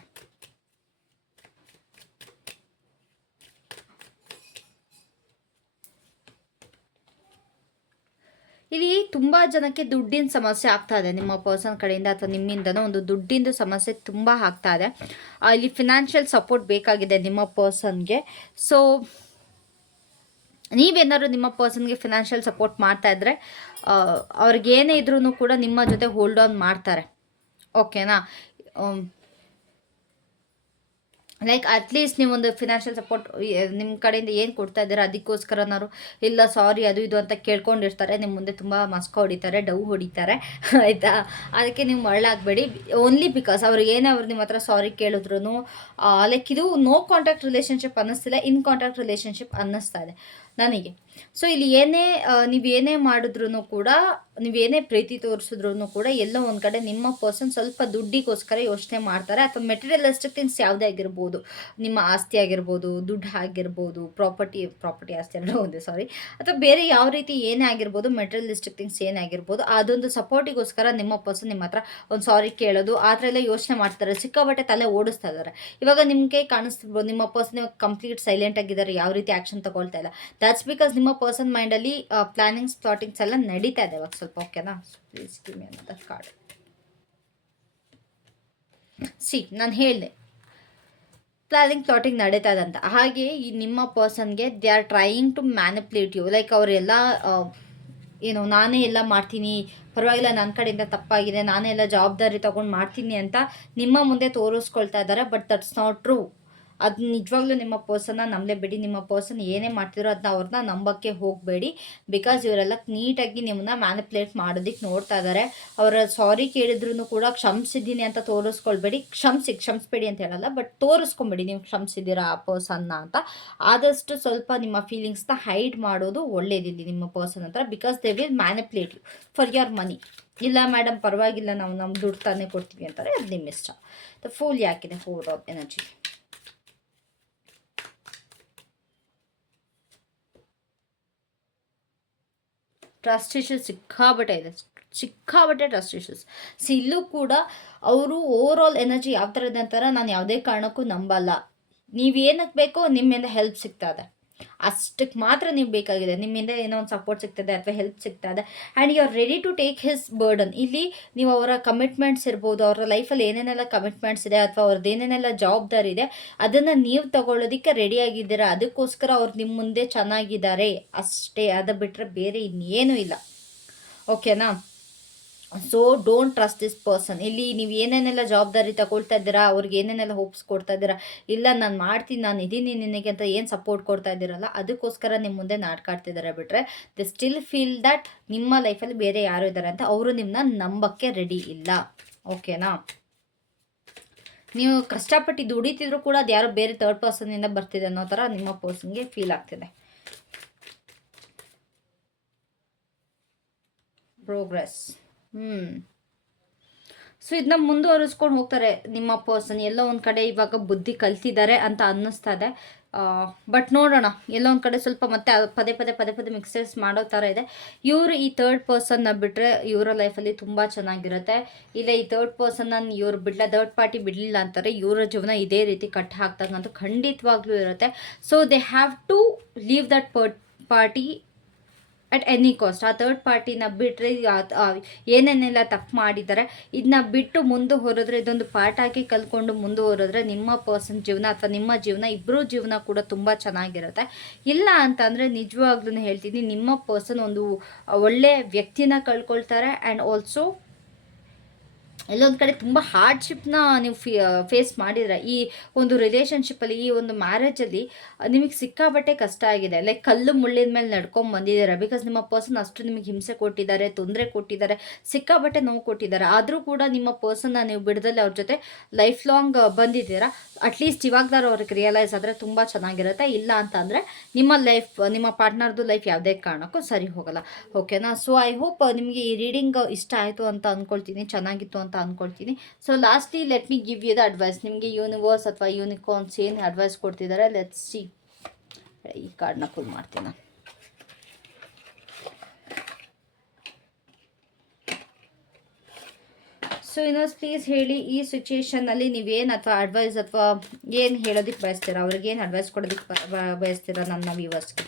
ಇಲ್ಲಿ ತುಂಬ ಜನಕ್ಕೆ ದುಡ್ಡಿನ ಸಮಸ್ಯೆ ಆಗ್ತಾ ಇದೆ. ನಿಮ್ಮ ಪರ್ಸನ್ ಕಡೆಯಿಂದ ಅಥವಾ ನಿಮ್ಮಿಂದನೋ ಒಂದು ದುಡ್ಡಿಂದು ಸಮಸ್ಯೆ ತುಂಬ ಆಗ್ತಾ ಇದೆ. ಇಲ್ಲಿ ಫಿನಾನ್ಷಿಯಲ್ ಸಪೋರ್ಟ್ ಬೇಕಾಗಿದೆ ನಿಮ್ಮ ಪರ್ಸನ್ಗೆ. ಸೊ, ನೀವೇನಾದ್ರು ನಿಮ್ಮ ಪರ್ಸನ್ಗೆ ಫಿನಾನ್ಷಿಯಲ್ ಸಪೋರ್ಟ್ ಮಾಡ್ತಾ ಇದ್ರೆ ಅವ್ರಿಗೆ ಏನೇ ಇದ್ರೂ ಕೂಡ ನಿಮ್ಮ ಜೊತೆ ಹೋಲ್ಡ್ ಆನ್ ಮಾಡ್ತಾರೆ. ಓಕೆನಾ ಲೈಕ್ ಅಟ್ಲೀಸ್ಟ್ ಲೀಸ್ಟ್ ಒಂದು ಫಿನಾನ್ಷಿಯಲ್ ಸಪೋರ್ಟ್ ನಿಮ್ಮ ಕಡೆಯಿಂದ ಏನು ಕೊಡ್ತಾ ಇದ್ದೀರಾ? ಅದಕ್ಕೋಸ್ಕರನಾರು ಇಲ್ಲ ಸಾರಿ ಅದು ಇದು ಅಂತ ಕೇಳ್ಕೊಂಡಿರ್ತಾರೆ. ನಿಮ್ಮ ಮುಂದೆ ತುಂಬ ಮಸ್ಕ ಹೊಡಿತಾರೆ ಡವ್ ಹೊಡಿತಾರೆ. [LAUGHS] ಆಯಿತಾ? ಅದಕ್ಕೆ ನೀವು ಮರಳಾಗಬೇಡಿ. ಓನ್ಲಿ ಬಿಕಾಸ್ ಅವ್ರು ಏನೇ ಅವ್ರು ನಿಮ್ಮ ಹತ್ರ ಸಾರಿ ಕೇಳಿದ್ರು ಲೈಕ್ ಇದು ನೋ ಕಾಂಟ್ಯಾಕ್ಟ್ ರಿಲೇಷನ್ಶಿಪ್ ಅನ್ನಿಸ್ತಿಲ್ಲ ಇನ್ ಕಾಂಟ್ಯಾಕ್ಟ್ ರಿಲೇಷನ್ಶಿಪ್ ಅನ್ನಿಸ್ತಾ ಇದೆ ನನಗೆ. ಸೊ ಇಲ್ಲಿ ಏನೇ ನೀವು ಏನೇ ಮಾಡಿದ್ರು ಕೂಡ ನೀವೇನೇ ಪ್ರೀತಿ ತೋರಿಸಿದ್ರು ಕೂಡ ಎಲ್ಲೋ ಒಂದು ಕಡೆ ನಿಮ್ಮ ಪರ್ಸನ್ ಸ್ವಲ್ಪ ದುಡ್ಡಿಗೋಸ್ಕರ ಯೋಚನೆ ಮಾಡ್ತಾರೆ ಅಥವಾ ಮೆಟೀರಿಯಲಿಸ್ಟಿಕ್ ಥಿಂಗ್ಸ್ ಯಾವುದೇ ಆಗಿರ್ಬೋದು. ನಿಮ್ಮ ಆಸ್ತಿ ಆಗಿರ್ಬೋದು, ದುಡ್ಡು ಆಗಿರ್ಬೋದು ಪ್ರಾಪರ್ಟಿ ಪ್ರಾಪರ್ಟಿ ಆಸ್ತಿ ಎಲ್ಲ ಒಂದೇ ಸಾರಿ ಅಥವಾ ಬೇರೆ ಯಾವ ರೀತಿ ಏನೇ ಆಗಿರ್ಬೋದು ಮೆಟೀರಿಯಲಿಸ್ಟಿಕ್ ಥಿಂಗ್ಸ್ ಏನೇ ಆಗಿರ್ಬೋದು, ಅದೊಂದು ಸಪೋರ್ಟಿಗೋಸ್ಕರ ನಿಮ್ಮ ಪರ್ಸನ್ ನಿಮ್ಮ ಹತ್ರ ಒಂದು ಸಾರಿ ಕೇಳೋದು, ಆ ಥರ ಎಲ್ಲ ಯೋಚನೆ ಮಾಡ್ತಾರೆ. ಸಿಕ್ಕಾಬಟ್ಟೆ ತಲೆ ಓಡಿಸ್ತಾ ಇದ್ದಾರೆ. ಇವಾಗ ನಿಮಗೆ ಕಾಣಿಸ್ತಿರ್ಬೋದು, ನಿಮ್ಮ ಪರ್ಸನ್ ಕಂಪ್ಲೀಟ್ ಸೈಲೆಂಟ್ ಆಗಿದ್ದಾರೆ, ಯಾವ ರೀತಿ ಆ್ಯಕ್ಷನ್ ತಗೊಳ್ತಾ ಇಲ್ಲ. ದಟ್ಸ್ ಬಿಕಾಸ್ ನಿಮ್ಮ ಪರ್ಸನ್ ಮೈಂಡಲ್ಲಿ ಪ್ಲಾನಿಂಗ್ಸ್ ಥಾಟಿಂಗ್ಸ್ ಎಲ್ಲ ನಡೀತಾ ಇದೆ ಇವಾಗ ಸ್ವಲ್ಪ ಓಕೆನಾ ಪ್ಲೀಸ್ ಗಿವ್ ಕಾರ್ಡ್ ಸಿ ನಾನು ಹೇಳಿದೆ. ಪ್ಲಾನಿಂಗ್ ಥಾಟಿಂಗ್ ನಡೀತಾ ಅಂತ. ಹಾಗೆ ಈ ನಿಮ್ಮ ಪರ್ಸನ್ಗೆ they are trying to manipulate you like ಅವರೆಲ್ಲ ಏನು ನಾನೇ ಎಲ್ಲ ಮಾಡ್ತೀನಿ. ಪರವಾಗಿಲ್ಲ ನನ್ನ ಕಡೆಯಿಂದ ತಪ್ಪಾಗಿದೆ. ನಾನೇ ಎಲ್ಲ ಜವಾಬ್ದಾರಿ ತೊಗೊಂಡು ಮಾಡ್ತೀನಿ ಅಂತ ನಿಮ್ಮ ಮುಂದೆ ತೋರಿಸ್ಕೊಳ್ತಾ ಇದ್ದಾರೆ ಬಟ್ ದಟ್ಸ್ ನಾಟ್ ಟ್ರೂ ಅದು ನಿಜವಾಗ್ಲೂ ನಿಮ್ಮ ಪರ್ಸನ್ನ ನಂಬಲೇಬೇಡಿ ನಿಮ್ಮ ಪರ್ಸನ್ ಏನೇ ಮಾಡ್ತಿದ್ರು ಅದನ್ನ ಅವ್ರನ್ನ ನಂಬಕ್ಕೆ ಹೋಗಬೇಡಿ. ಬಿಕಾಸ್ ಇವರೆಲ್ಲ ನೀಟಾಗಿ ನಿಮ್ಮನ್ನ ಮ್ಯಾನಿಪ್ಯುಲೇಟ್ ಮಾಡೋದಕ್ಕೆ ನೋಡ್ತಾ ಇದ್ದಾರೆ ಅವರ ಸಾರಿ ಕೇಳಿದ್ರು ಕೂಡ ಕ್ಷಮಿಸಿದ್ದೀನಿ ಅಂತ ತೋರಿಸ್ಕೊಳ್ಬೇಡಿ. ಕ್ಷಮಿಸಿ, ಕ್ಷಮಿಸ್ಬೇಡಿ ಅಂತ ಹೇಳಲ್ಲ ಬಟ್ ತೋರಿಸ್ಕೊಂಬೇಡಿ ನೀವು ಕ್ಷಮಿಸಿದ್ದೀರಾ ಆ ಪರ್ಸನ್ನ ಅಂತ. ಆದಷ್ಟು ಸ್ವಲ್ಪ ನಿಮ್ಮ ಫೀಲಿಂಗ್ಸ್ನ ಹೈಡ್ ಮಾಡೋದು ಒಳ್ಳೇದಿಲ್ಲ ನಿಮ್ಮ ಪರ್ಸನ್ ಹತ್ರ. Because they will manipulate you for your money ಇಲ್ಲ ಮೇಡಮ್ ಪರವಾಗಿಲ್ಲ, ನಾವು ನಮ್ಮ ದುಡ್ಡು ತಾನೇ ಕೊಡ್ತೀವಿ ಅಂತಾರೆ. ಅದು ನಿಮ್ಮ ಇಷ್ಟ. ಫೂಲ್ ಯಾಕಿದೆ? ಫೋರ್ ಎನರ್ಜಿ ಟ್ರಸ್ಟ್ ಇಶ್ಯೂಸ್ ಸಿಕ್ಕಾಬಟ್ಟೆ ಇದೆ. ಸಿಕ್ಕಾಬಟ್ಟೆ ಟ್ರಸ್ಟ್ ಇಶ್ಯೂಸ್ ಸಿ ಇಲ್ಲೂ ಕೂಡ ಅವರು ಓವರ್ ಆಲ್ ಎನರ್ಜಿ ಯಾವ ಥರ ಇದೆ ಅಂತಾರೆ ನಾನು ಯಾವುದೇ ಕಾರಣಕ್ಕೂ ನಂಬಲ್ಲ. ನೀವೇನಕ್ಕೆ ಬೇಕೋ ನಿಮ್ಮಿಂದ ಹೆಲ್ಪ್ ಸಿಗ್ತಾ ಇದೆ. ಅಷ್ಟಕ್ಕೆ ಮಾತ್ರ ನೀವು ಬೇಕಾಗಿದೆ. ನಿಮ್ಮಿಂದ ಏನೋ ಒಂದು ಸಪೋರ್ಟ್ ಸಿಗ್ತದೆ ಅಥವಾ ಹೆಲ್ಪ್ ಸಿಗ್ತದೆ. And you are ready to take his burden ಇಲ್ಲಿ ನೀವು ಅವರ ಕಮಿಟ್ಮೆಂಟ್ಸ್ ಇರ್ಬೋದು, ಅವರ ಲೈಫಲ್ಲಿ ಏನೇನೆಲ್ಲ ಕಮಿಟ್ಮೆಂಟ್ಸ್ ಇದೆ ಅಥವಾ ಅವ್ರದ್ದು ಏನೇನೆಲ್ಲ ಜವಾಬ್ದಾರಿ ಇದೆ, ಅದನ್ನು ನೀವು ತಗೊಳ್ಳೋದಕ್ಕೆ ರೆಡಿ ಆಗಿದ್ದೀರಾ? ಅದಕ್ಕೋಸ್ಕರ ಅವ್ರು ನಿಮ್ಮ ಮುಂದೆ ಚೆನ್ನಾಗಿದ್ದಾರೆ. ಅಷ್ಟೇ. ಅದು ಬಿಟ್ಟರೆ ಬೇರೆ ಇನ್ನೇನೂ ಇಲ್ಲ. ಓಕೆನಾ so don't trust this person ಇಲ್ಲಿ ನೀವು ಏನೇನೆಲ್ಲ ಜವಾಬ್ದಾರಿ ತಗೊಳ್ತಾ ಇದ್ದೀರಾ, ಅವ್ರಿಗೆ ಏನೇನೆಲ್ಲ ಹೋಪ್ಸ್ ಕೊಡ್ತಾ ಇದ್ದೀರಾ, ಇಲ್ಲ ನಾನು ಮಾಡ್ತೀನಿ, ನಾನು ಇದ್ದೀನಿ ನಿನಗೆ ಅಂತ ಏನು ಸಪೋರ್ಟ್ ಕೊಡ್ತಾ ಇದ್ದೀರಲ್ಲ, ಅದಕ್ಕೋಸ್ಕರ ನಿಮ್ಮ ಮುಂದೆ ನಾಟ್ಕಾಡ್ತಿದ್ದಾರೆ ಬಿಟ್ಟರೆ ದ ಸ್ಟಿಲ್ ಫೀಲ್ ದಟ್ ನಿಮ್ಮ ಲೈಫಲ್ಲಿ ಬೇರೆ ಯಾರು ಇದ್ದಾರೆ ಅಂತ ಅವರು ನಿಮ್ಮನ್ನ ನಂಬಕ್ಕೆ ರೆಡಿ ಇಲ್ಲ. ಓಕೆನಾ ನೀವು ಕಷ್ಟಪಟ್ಟು ದುಡಿತಿದ್ರು ಕೂಡ ಅದು ಯಾರೋ ಬೇರೆ ತರ್ಡ್ ಪರ್ಸನ್ನಿಂದ ಬರ್ತಿದೆ ಅನ್ನೋ ಥರ ನಿಮ್ಮ ಪರ್ಸನ್ಗೆ ಫೀಲ್ ಆಗ್ತಿದೆ. ಪ್ರೋಗ್ರೆಸ್ ಹ್ಞೂ ಸೊ ಇದನ್ನ ಮುಂದುವರಿಸ್ಕೊಂಡು ಹೋಗ್ತಾರೆ ನಿಮ್ಮ ಪರ್ಸನ್ ಎಲ್ಲೋ ಒಂದು ಕಡೆ ಇವಾಗ ಬುದ್ಧಿ ಕಲ್ತಿದ್ದಾರೆ ಅಂತ ಅನ್ನಿಸ್ತಾ ಇದೆ. ಬಟ್ ನೋಡೋಣ. ಎಲ್ಲೋ ಒಂದು ಕಡೆ ಸ್ವಲ್ಪ ಮತ್ತೆ ಪದೇ ಪದೇ ಪದೇ ಪದೇ ಮಿಕ್ಸರ್ಸ್ ಮಾಡೋ ಥರ ಇದೆ. ಇವರು ಈ ತರ್ಡ್ ಪರ್ಸನ್ನ ಬಿಟ್ಟರೆ ಇವರ ಲೈಫಲ್ಲಿ ತುಂಬ ಚೆನ್ನಾಗಿರುತ್ತೆ. ಇಲ್ಲ, ಈ ತರ್ಡ್ ಪರ್ಸನ್ನ ಇವ್ರು ಬಿಡ್ಲ ಥರ್ಡ್ ಪಾರ್ಟಿ ಬಿಡಲಿಲ್ಲ ಅಂತಾರೆ, ಇವರ ಜೀವನ ಇದೇ ರೀತಿ ಕಟ್ ಹಾಕ್ದಂಗಂತೂ ಖಂಡಿತವಾಗ್ಲೂ ಇರುತ್ತೆ. So they have to leave that per party at any cost ಆ ಥರ್ಡ್ ಪಾರ್ಟಿನ ಬಿಟ್ಟರೆ ಏನೇನೆಲ್ಲ ತಪ್ಪು ಮಾಡಿದ್ದಾರೆ ಇದನ್ನ ಬಿಟ್ಟು ಮುಂದೆ ಹೊರದ್ರೆ, ಇದೊಂದು ಪಾಠ ಹಾಕಿ ಕಲ್ತ್ಕೊಂಡು ಮುಂದುವರೆದ್ರೆ ನಿಮ್ಮ ಪರ್ಸನ್ ಜೀವನ ಅಥವಾ ನಿಮ್ಮ ಜೀವನ ಇಬ್ಬರೂ ಜೀವನ ಕೂಡ ತುಂಬ ಚೆನ್ನಾಗಿರುತ್ತೆ. ಇಲ್ಲ ಅಂತಂದರೆ ನಿಜವಾಗ್ಲೂ ಹೇಳ್ತೀನಿ, ನಿಮ್ಮ ಪರ್ಸನ್ ಒಂದು ಒಳ್ಳೆ ವ್ಯಕ್ತಿನ ಕಳ್ಕೊಳ್ತಾರೆ ಆ್ಯಂಡ್ ಆಲ್ಸೋ ಎಲ್ಲೊಂದು ಕಡೆ ತುಂಬ ಹಾರ್ಡ್ಶಿಪ್ನ ನೀವು ಫಿ ಫೇಸ್ ಮಾಡಿದ್ರೆ. ಈ ಒಂದು ರಿಲೇಷನ್ಶಿಪ್ಪಲ್ಲಿ ಈ ಒಂದು ಮ್ಯಾರೇಜಲ್ಲಿ ನಿಮಗೆ ಸಿಕ್ಕಾಪಟ್ಟೆ ಕಷ್ಟ ಆಗಿದೆ. ಲೈಕ್ ಕಲ್ಲು ಮುಳ್ಳಿನ ಮೇಲೆ ನಡ್ಕೊಂಡು ಬಂದಿದ್ದಾರೆ? ಬಿಕಾಸ್ ನಿಮ್ಮ ಪರ್ಸನ್ ಅಷ್ಟು ನಿಮಗೆ ಹಿಂಸೆ ಕೊಟ್ಟಿದ್ದಾರೆ, ತೊಂದರೆ ಕೊಟ್ಟಿದ್ದಾರೆ, ಸಿಕ್ಕಾಪಟ್ಟೆ ನೋವು ಕೊಟ್ಟಿದ್ದಾರೆ. ಆದರೂ ಕೂಡ ನಿಮ್ಮ ಪರ್ಸನ್ನ ನೀವು ಬಿಡದಲ್ಲಿ ಅವ್ರ ಜೊತೆ ಲೈಫ್ ಲಾಂಗ್ ಬಂದಿದ್ದೀರಾ? ಅಟ್ಲೀಸ್ಟ್ ಇವಾಗದಾರು ಅವ್ರಿಗೆ ರಿಯಲೈಸ್ ಆದರೆ ತುಂಬ ಚೆನ್ನಾಗಿರುತ್ತೆ. ಇಲ್ಲ ಅಂತಂದರೆ ನಿಮ್ಮ ಲೈಫ್ ನಿಮ್ಮ ಪಾರ್ಟ್ನರ್ದು ಲೈಫ್ ಯಾವುದೇ ಕಾರಣಕ್ಕೂ ಸರಿ ಹೋಗಲ್ಲ. ಓಕೆನಾ ಸೊ ಐ ಹೋಪ್ ನಿಮಗೆ ಈ ರೀಡಿಂಗ್ ಇಷ್ಟ ಆಯಿತು ಅಂತ ಅಂದ್ಕೊಳ್ತೀನಿ ಚೆನ್ನಾಗಿತ್ತು ಅಂತ ಅಂದ್ಕೊಳ್ತೀನಿ so lastly let me give you the advice ನಿಮಗೆ ಯೂನಿವರ್ಸ್ ಅಥವಾ ಯೂನಿಕಾನ್ಸ್ ಏನು ಅಡ್ವೈಸ್ ಕೊಡ್ತಿದ್ದಾರೆ ಲೆಟ್ ಸಿ ಈ ಕಾರ್ಡ್ನ ಫುಲ್ ಮಾಡ್ತೀನಿ. ನಾನು ಸೊ ಇನ್ನೊಂದು ಪ್ಲೀಸ್ ಹೇಳಿ, ಈ ಸಿಚುಯೇಷನ್ನಲ್ಲಿ ನೀವೇನು ಅಥವಾ ಅಡ್ವೈಸ್ ಅಥವಾ ಏನು ಹೇಳೋದಕ್ಕೆ ಬಯಸ್ತೀರಾ? ಅವ್ರಿಗೇನು ಅಡ್ವೈಸ್ ಕೊಡೋದಕ್ಕೆ ಬಯಸ್ತೀರಾ ನನ್ನ ವ್ಯೂವರ್ಸ್ಗೆ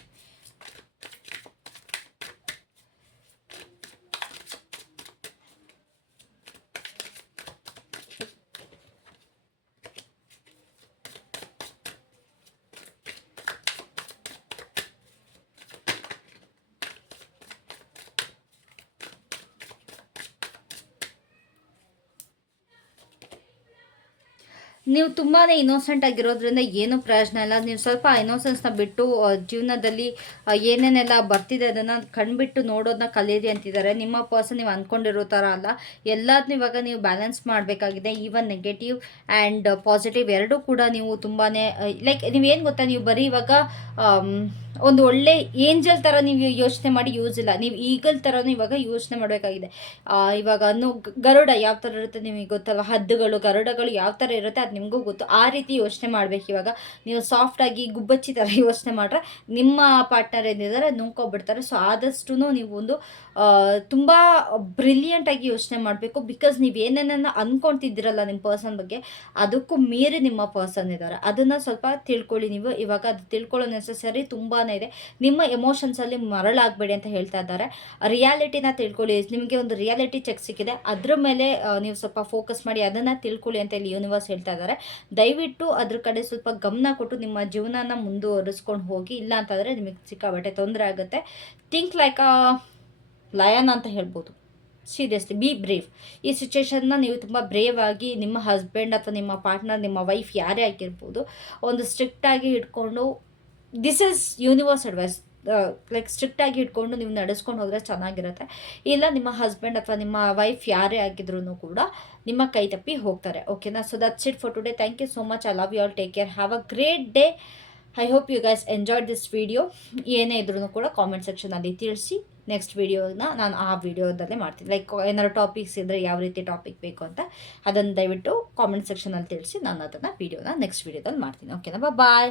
ನೀವು ತುಂಬಾ ಇನ್ನೋಸೆಂಟ್ ಆಗಿರೋದ್ರಿಂದ ಏನೂ ಪ್ರಯೋಜನ ಇಲ್ಲ. ನೀವು ಸ್ವಲ್ಪ ಇನ್ನೋಸೆನ್ಸ್ನ ಬಿಟ್ಟು ಜೀವನದಲ್ಲಿ ಏನೇನೆಲ್ಲ ಬರ್ತಿದೆ ಅದನ್ನು ಕಣ್ಬಿಟ್ಟು ನೋಡೋದನ್ನ ಕಲಿಯಿರಿ ಅಂತಿದ್ದಾರೆ. ನಿಮ್ಮ ಪರ್ಸನ್ ನೀವು ಅಂದ್ಕೊಂಡಿರೋ ಥರ ಅಲ್ಲ. ಎಲ್ಲದನ್ನೂ ಇವಾಗ ನೀವು ಬ್ಯಾಲೆನ್ಸ್ ಮಾಡಬೇಕಾಗಿದೆ. ಈವನ್ ನೆಗೆಟಿವ್ ಆ್ಯಂಡ್ ಪಾಸಿಟಿವ್ ಎರಡೂ ಕೂಡ ನೀವು ತುಂಬಾ ಲೈಕ್ ನೀವೇನು ಗೊತ್ತಾ? ನೀವು ಬರೀ ಇವಾಗ ಒಂದು ಒಳ್ಳೆ ಏಂಜಲ್ ಥರ ನೀವು ಯೋಚನೆ ಮಾಡಿ ಯೂಸ್ ಇಲ್ಲ. ನೀವು ಈಗಲ್ ಥರನೂ ಇವಾಗ ಯೋಚನೆ ಮಾಡಬೇಕಾಗಿದೆ. ಇವಾಗ ಅನ್ನು ಗರುಡ ಯಾವ ಥರ ಇರುತ್ತೆ ನಿಮಗೆ ಗೊತ್ತಲ್ವ? ಹದ್ದುಗಳು, ಗರುಡಗಳು ಯಾವ ಥರ ಇರುತ್ತೆ ಅದು ನಿಮಗೂ ಗೊತ್ತು. ಆ ರೀತಿ ಯೋಚನೆ ಮಾಡಬೇಕು ಇವಾಗ. ನೀವು ಸಾಫ್ಟಾಗಿ ಗುಬ್ಬಚ್ಚಿ ಥರ [LAUGHS] ಯೋಚನೆ ಮಾಡ್ರೆ ನಿಮ್ಮ ಪಾರ್ಟ್ನರ್ ಏನಿದ್ದಾರೆ ನುಂಕೋಗ್ಬಿಡ್ತಾರೆ ಸೊ ಆದಷ್ಟು ನೀವು ಒಂದು ತುಂಬ ಬ್ರಿಲಿಯಂಟಾಗಿ ಯೋಚನೆ ಮಾಡಬೇಕು. ಬಿಕಾಸ್ ನೀವು ಏನೇನನ್ನು ಅಂದ್ಕೊಳ್ತಿದ್ದೀರಲ್ಲ ನಿಮ್ಮ ಪರ್ಸನ್ ಬಗ್ಗೆ, ಅದಕ್ಕೂ ಮೀರಿ ನಿಮ್ಮ ಪರ್ಸನ್ ಇದ್ದಾರೆ. ಅದನ್ನು ಸ್ವಲ್ಪ ತಿಳ್ಕೊಳ್ಳಿ ನೀವು. ಇವಾಗ ಅದು ತಿಳ್ಕೊಳ್ಳೋ ನೆಸಸರಿ ತುಂಬಾ ಇದೆ. ನಿಮ್ಮ ಎಮೋಷನ್ಸಲ್ಲಿ ಮರಳಾಗಬೇಡಿ ಅಂತ ಹೇಳ್ತಾ ಇದ್ದಾರೆ. ರಿಯಾಲಿಟಿನ ತಿಳ್ಕೊಳ್ಳಿ. ನಿಮಗೆ ಒಂದು ರಿಯಾಲಿಟಿ ಚೆಕ್ ಸಿಕ್ಕಿದೆ. ಅದ್ರ ಮೇಲೆ ನೀವು ಸ್ವಲ್ಪ ಫೋಕಸ್ ಮಾಡಿ ಅದನ್ನು ತಿಳ್ಕೊಳ್ಳಿ ಅಂತ ಇಲ್ಲಿ ಯೂನಿವರ್ಸ್ ಹೇಳ್ತಾ ಇದ್ದಾರೆ. ದಯವಿಟ್ಟು ಅದ್ರ ಕಡೆ ಸ್ವಲ್ಪ ಗಮನ ಕೊಟ್ಟು ನಿಮ್ಮ ಜೀವನನ ಮುಂದುವರಿಸ್ಕೊಂಡು ಹೋಗಿ. ಇಲ್ಲ ಅಂತಂದರೆ ನಿಮಗೆ ಸಿಕ್ಕಾಬಟ್ಟೆ ತೊಂದರೆ ಆಗುತ್ತೆ. ಥಿಂಕ್ ಲೈಕ್ ಲಯನ್ ಅಂತ ಹೇಳ್ಬೋದು. ಸೀರಿಯಸ್ಲಿ ಬಿ ಬ್ರೇವ್ ಈ ಸಿಚುವೇಶನ್ನ ನೀವು ತುಂಬ ಬ್ರೇವ್ ಆಗಿ ನಿಮ್ಮ ಹಸ್ಬೆಂಡ್ ಅಥವಾ ನಿಮ್ಮ ಪಾರ್ಟ್ನರ್ ನಿಮ್ಮ ವೈಫ್ ಯಾರೇ ಆಗಿರ್ಬೋದು, ಒಂದು ಸ್ಟ್ರಿಕ್ಟಾಗಿ ಇಟ್ಕೊಂಡು this is universe advice like ಸ್ಟ್ರಿಕ್ಟಾಗಿ ಇಟ್ಕೊಂಡು ನೀವು ನಡೆಸ್ಕೊಂಡು ಹೋದರೆ ಚೆನ್ನಾಗಿರುತ್ತೆ. ಇಲ್ಲ, ನಿಮ್ಮ ಹಸ್ಬೆಂಡ್ ಅಥವಾ ನಿಮ್ಮ ವೈಫ್ ಯಾರೇ ಆಗಿದ್ರು ಕೂಡ ನಿಮ್ಮ ಕೈ ತಪ್ಪಿ ಹೋಗ್ತಾರೆ. ಓಕೆನಾ so that's it for today thank you so much I love you all take care have a great day I hope you guys enjoy this video ಏನೇ ಇದ್ರೂ ಕೂಡ ಕಾಮೆಂಟ್ ಸೆಕ್ಷನಲ್ಲಿ ತಿಳಿಸಿ. ನೆಕ್ಸ್ಟ್ ವೀಡಿಯೋನ ನಾನು ಆ ವಿಡಿಯೋದಲ್ಲೇ ಮಾಡ್ತೀನಿ. ಲೈಕ್ ಏನಾದ್ರು ಟಾಪಿಕ್ಸ್ ಇದ್ದರೆ ಯಾವ ರೀತಿ ಟಾಪಿಕ್ ಬೇಕು ಅಂತ ಅದನ್ನು ದಯವಿಟ್ಟು ಕಾಮೆಂಟ್ ಸೆಕ್ಷನಲ್ಲಿ ತಿಳಿಸಿ ನಾನು ಅದನ್ನು ವೀಡಿಯೋನ ನೆಕ್ಸ್ಟ್ ವೀಡಿಯೋದಲ್ಲಿ ಮಾಡ್ತೀನಿ. ಓಕೆನಾ ಬಾಯ್